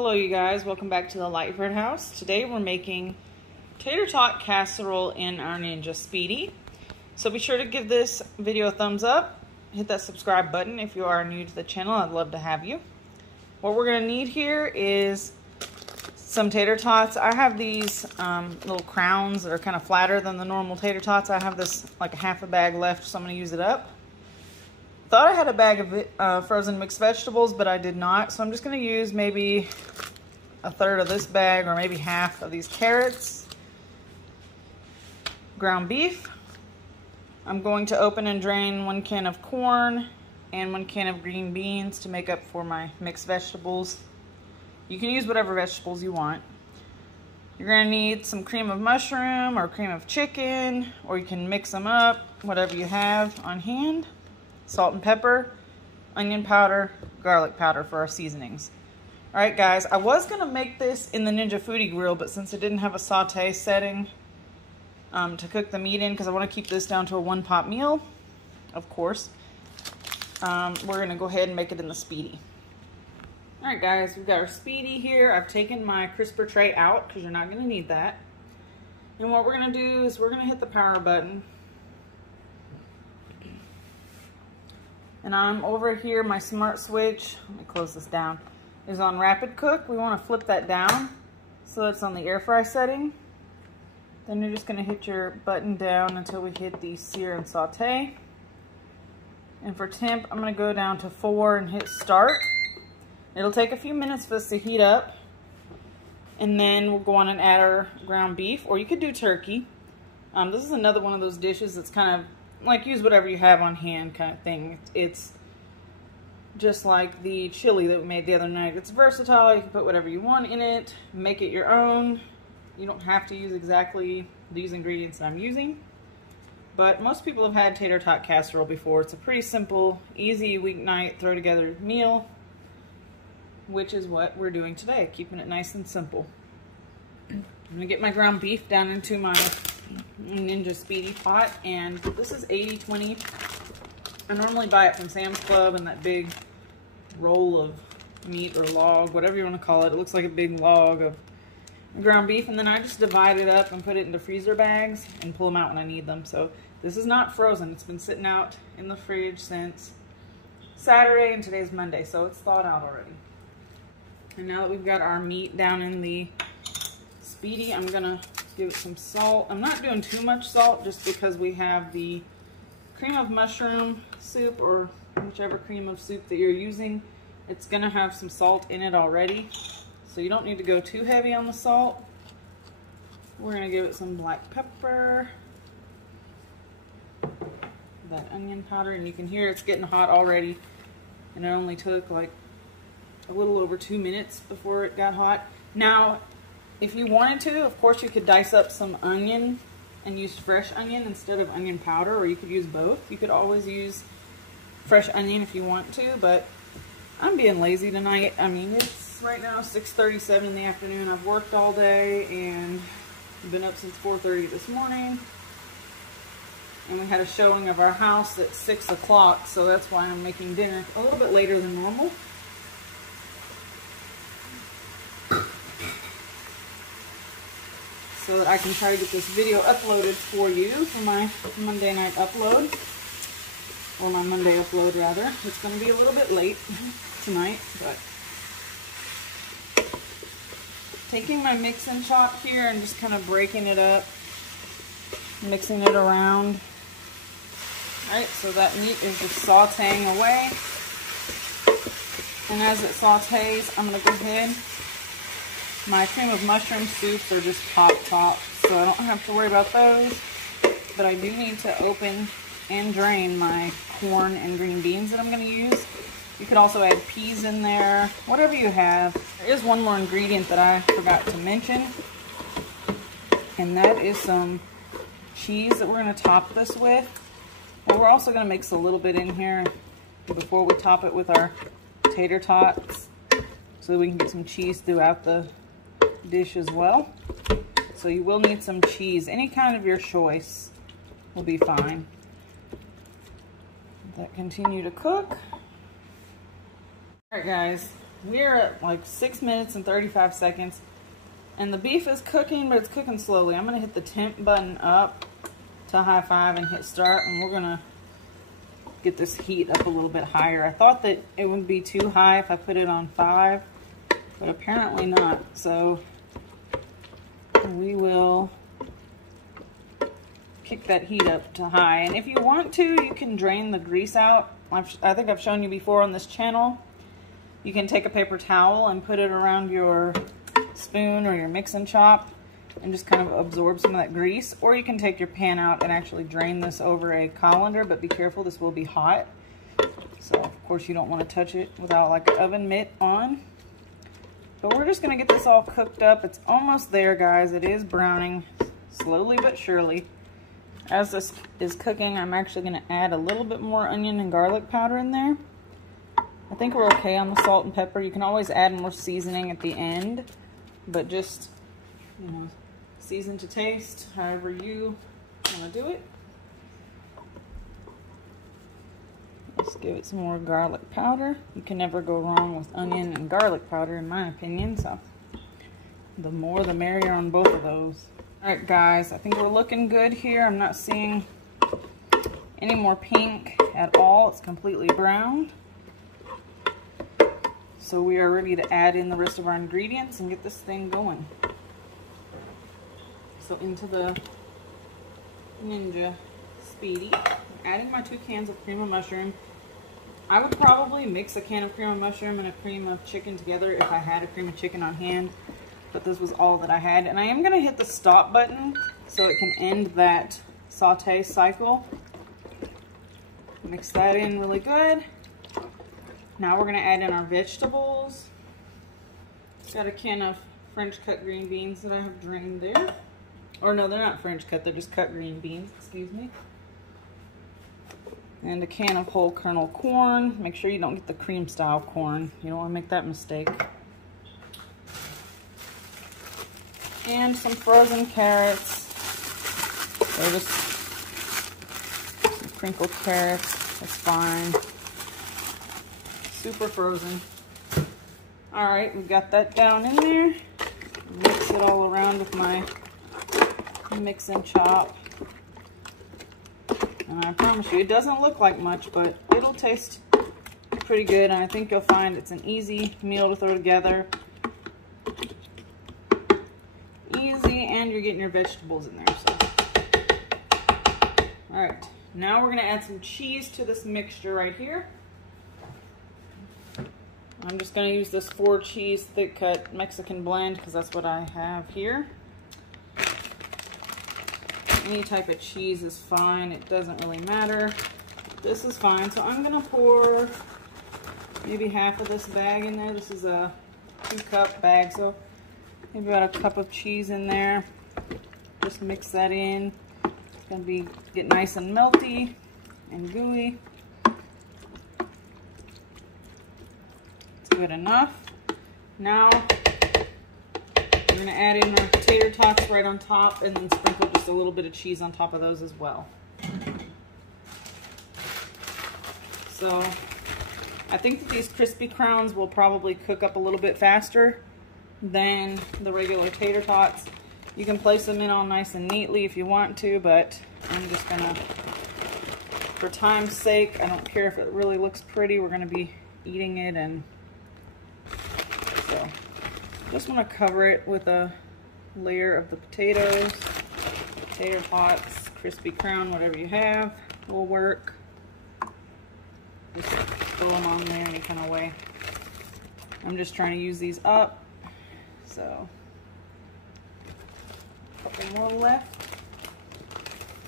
Hello you guys, welcome back to the Lightford house. Today we're making tater tot casserole in our Ninja Speedi. So be sure to give this video a thumbs up, hit that subscribe button if you are new to the channel. I'd love to have you. What we're going to need here is some tater tots. I have these little crowns that are kind of flatter than the normal tater tots. I have this like a half a bag left, so I'm going to use it up. Thought I had a bag of frozen mixed vegetables, but I did not. So I'm just going to use maybe a third of this bag or maybe half of these carrots. Ground beef. I'm going to open and drain 1 can of corn and 1 can of green beans to make up for my mixed vegetables. You can use whatever vegetables you want. You're going to need some cream of mushroom or cream of chicken, or you can mix them up, whatever you have on hand. Salt and pepper, onion powder, garlic powder for our seasonings. All right, guys, I was going to make this in the Ninja Foodie Grill, but since it didn't have a saute setting to cook the meat in, because I want to keep this down to a 1-pot meal, of course, we're going to go ahead and make it in the Speedi. All right, guys, we've got our Speedi here. I've taken my crisper tray out because you're not going to need that. And what we're going to do is we're going to hit the power button. And I'm over here, my smart switch, let me close this down, is on rapid cook. We want to flip that down so it's on the air fry setting. Then you're just going to hit your button down until we hit the sear and saute. And for temp, I'm going to go down to 4 and hit start. It'll take a few minutes for this to heat up. And then we'll go on and add our ground beef, or you could do turkey. This is another one of those dishes that's kind of like use whatever you have on hand kind of thing. It's just like the chili that we made the other night. It's versatile. You can put whatever you want in it, make it your own. You don't have to use exactly these ingredients that I'm using. But most people have had tater tot casserole before. It's a pretty simple, easy weeknight throw together meal, which is what we're doing today, keeping it nice and simple. I'm gonna get my ground beef down into my Ninja Speedi pot, and this is 80/20. I normally buy it from Sam's Club in that big roll of meat or log, whatever you want to call it. It looks like a big log of ground beef, and then I just divide it up and put it into freezer bags and pull them out when I need them. So this is not frozen. It's been sitting out in the fridge since Saturday, and today's Monday, so it's thawed out already. And now that we've got our meat down in the Speedi, I'm gonna give it some salt. I'm not doing too much salt just because we have the cream of mushroom soup, or whichever cream of soup that you're using. It's gonna have some salt in it already, so you don't need to go too heavy on the salt. We're gonna give it some black pepper, that onion powder, and you can hear it's getting hot already, and it only took like a little over 2 minutes before it got hot. Now, if you wanted to, of course, you could dice up some onion and use fresh onion instead of onion powder, or you could use both. You could always use fresh onion if you want to, but I'm being lazy tonight. I mean, it's right now 6:37 in the afternoon. I've worked all day and been up since 4:30 this morning. And we had a showing of our house at 6 o'clock, so that's why I'm making dinner a little bit later than normal. So that I can try to get this video uploaded for you for my Monday night upload, or my Monday upload rather. It's going to be a little bit late tonight, but taking my mix and chop here and just kind of breaking it up, mixing it around. All right, so that meat is just sauteing away, and as it sautés, I'm going to go ahead. My cream of mushroom soups are just top, so I don't have to worry about those. But I do need to open and drain my corn and green beans that I'm going to use. You could also add peas in there, whatever you have. There is one more ingredient that I forgot to mention, and that is some cheese that we're going to top this with. But we're also going to mix a little bit in here before we top it with our tater tots, so that we can get some cheese throughout the dish as well. So you will need some cheese. Any kind of your choice will be fine. Let that continue to cook. Alright guys, We're at like 6 minutes and 35 seconds. And the beef is cooking, but it's cooking slowly. I'm gonna hit the temp button up to high 5 and hit start, and we're gonna get this heat up a little bit higher. I thought that it would be too high if I put it on 5, but apparently not. So we will kick that heat up to high. And if you want to, you can drain the grease out. I think I've shown you before on this channel. You can take a paper towel and put it around your spoon or your mix and chop and just kind of absorb some of that grease. Or you can take your pan out and actually drain this over a colander, but be careful, this will be hot. So of course you don't want to touch it without like an oven mitt on. But we're just gonna get this all cooked up. It's almost there, guys. It is browning slowly but surely. As this is cooking, I'm actually gonna add a little bit more onion and garlic powder in there. I think we're okay on the salt and pepper. You can always add more seasoning at the end, but just, you know, season to taste, however you want to do it. Let's give it some more garlic powder. You can never go wrong with onion and garlic powder, in my opinion, so the more the merrier on both of those. All right, guys, I think we're looking good here. I'm not seeing any more pink at all. It's completely browned. So we are ready to add in the rest of our ingredients and get this thing going. So into the Ninja Speedi, I'm adding my 2 cans of cream of mushroom. I would probably mix a can of cream of mushroom and a cream of chicken together if I had a cream of chicken on hand, but this was all that I had. And I am gonna hit the stop button so it can end that saute cycle. Mix that in really good. Now we're gonna add in our vegetables. Got a can of French cut green beans that I have drained there. Or no, they're not French cut, they're just cut green beans, excuse me. And a can of whole kernel corn. Make sure you don't get the cream style corn. You don't wanna make that mistake. And some frozen carrots. So just some crinkled carrots, that's fine. Super frozen. All right, we've got that down in there. Mix it all around with my mix and chop. And I promise you, it doesn't look like much, but it'll taste pretty good. And I think you'll find it's an easy meal to throw together. Easy, and you're getting your vegetables in there. So. All right, now we're gonna add some cheese to this mixture right here. I'm just going to use this 4 cheese thick cut Mexican blend because that's what I have here. Any type of cheese is fine. It doesn't really matter. This is fine. So I'm going to pour maybe half of this bag in there. This is a 2-cup bag, so maybe about a cup of cheese in there. Just mix that in. It's going to get nice and melty and gooey. Good enough. Now we're going to add in our tater tots right on top and then sprinkle just a little bit of cheese on top of those as well. So I think that these crispy crowns will probably cook up a little bit faster than the regular tater tots. You can place them in all nice and neatly if you want to, but I'm just going to, for time's sake, I don't care if it really looks pretty, we're going to be eating it, and so just want to cover it with a layer of the potatoes, tater tots, crispy crown, whatever you have will work. Just throw them on there any kind of way. I'm just trying to use these up, so a couple more left.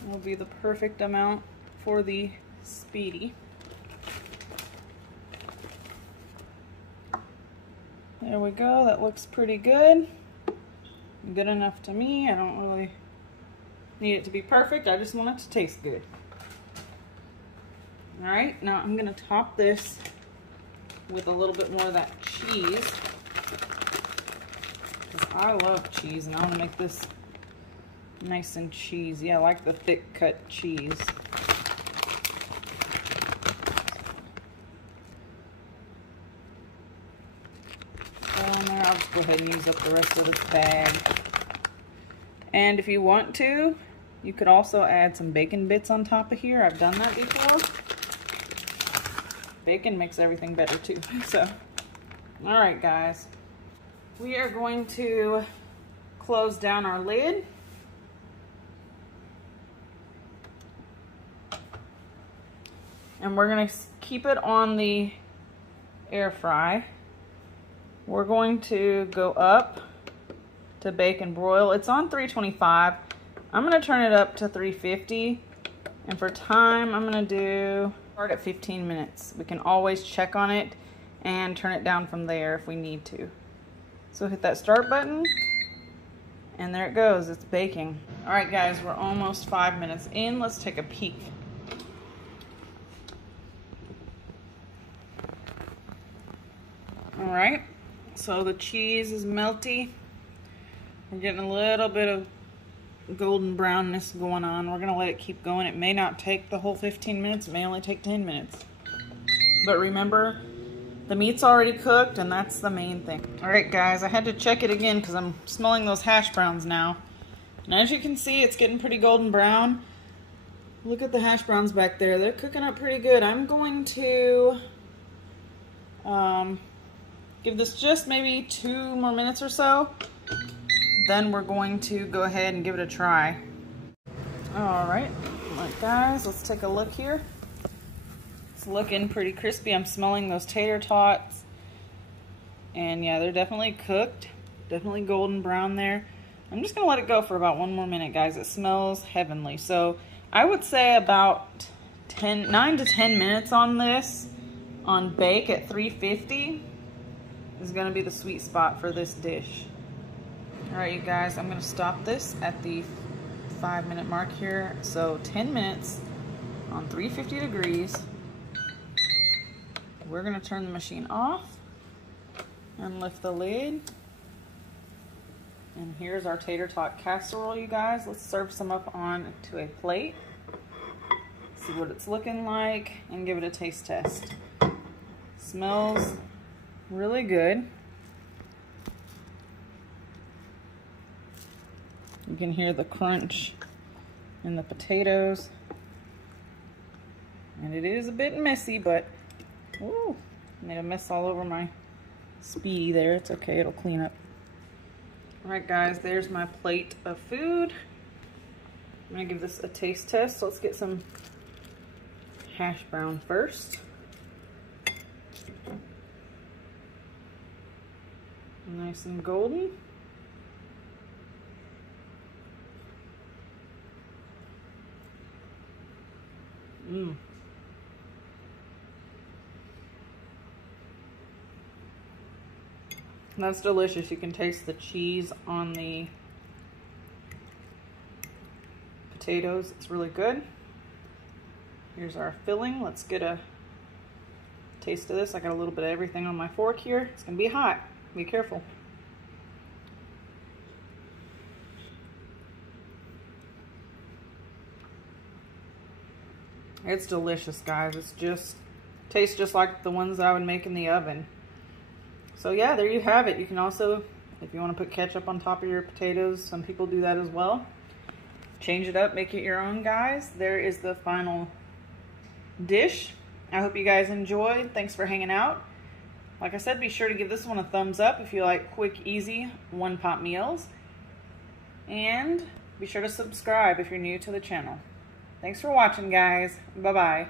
Will be the perfect amount for the Speedi. There we go, that looks pretty good. Good enough to me. I don't really need it to be perfect, I just want it to taste good. All right, now I'm gonna top this with a little bit more of that cheese. Because I love cheese and I wanna make this nice and cheesy. I like the thick cut cheese. I'll just go ahead and use up the rest of this bag. And if you want to, you could also add some bacon bits on top of here. I've done that before. Bacon makes everything better too. So, all right, guys. We are going to close down our lid. And we're gonna keep it on the air fry. We're going to go up to bake and broil. It's on 325. I'm gonna turn it up to 350. And for time, I'm gonna start at 15 minutes. We can always check on it and turn it down from there if we need to. So hit that start button, and there it goes, it's baking. All right, guys, we're almost 5 minutes in. Let's take a peek. All right, so the cheese is melty. We're getting a little bit of golden brownness going on. We're gonna let it keep going. It may not take the whole 15 minutes, it may only take 10 minutes. But remember, the meat's already cooked, and that's the main thing. All right, guys, I had to check it again because I'm smelling those hash browns now. And as you can see, it's getting pretty golden brown. Look at the hash browns back there. They're cooking up pretty good. I'm going to give this just maybe 2 more minutes or so. Then we're going to go ahead and give it a try. All right, guys, let's take a look here. It's looking pretty crispy. I'm smelling those tater tots. And yeah, they're definitely cooked. Definitely golden brown there. I'm just gonna let it go for about 1 more minute, guys. It smells heavenly. So I would say about 9 to 10 minutes on this, on bake at 350, is gonna be the sweet spot for this dish. All right, you guys, I'm gonna stop this at the 5 minute mark here. So 10 minutes on 350 degrees. We're gonna turn the machine off and lift the lid. And here's our tater tot casserole, you guys. Let's serve some up on to a plate. See what it's looking like and give it a taste test. Smells really good. You can hear the crunch in the potatoes. And it is a bit messy, but ooh, made a mess all over my Speedi there. It's okay, it'll clean up. All right, guys, there's my plate of food. I'm gonna give this a taste test. So let's get some hash brown first. Nice and golden. Mmm. That's delicious. You can taste the cheese on the potatoes. It's really good. Here's our filling. Let's get a taste of this. I got a little bit of everything on my fork here. It's gonna be hot. Be careful. It's delicious, guys. It's just tastes just like the ones that I would make in the oven. So yeah, there you have it. You can also, if you want to put ketchup on top of your potatoes, some people do that as well. Change it up, make it your own, guys. There is the final dish. I hope you guys enjoyed. Thanks for hanging out. Like I said, be sure to give this one a thumbs up if you like quick, easy, one-pot meals. And be sure to subscribe if you're new to the channel. Thanks for watching, guys. Bye-bye.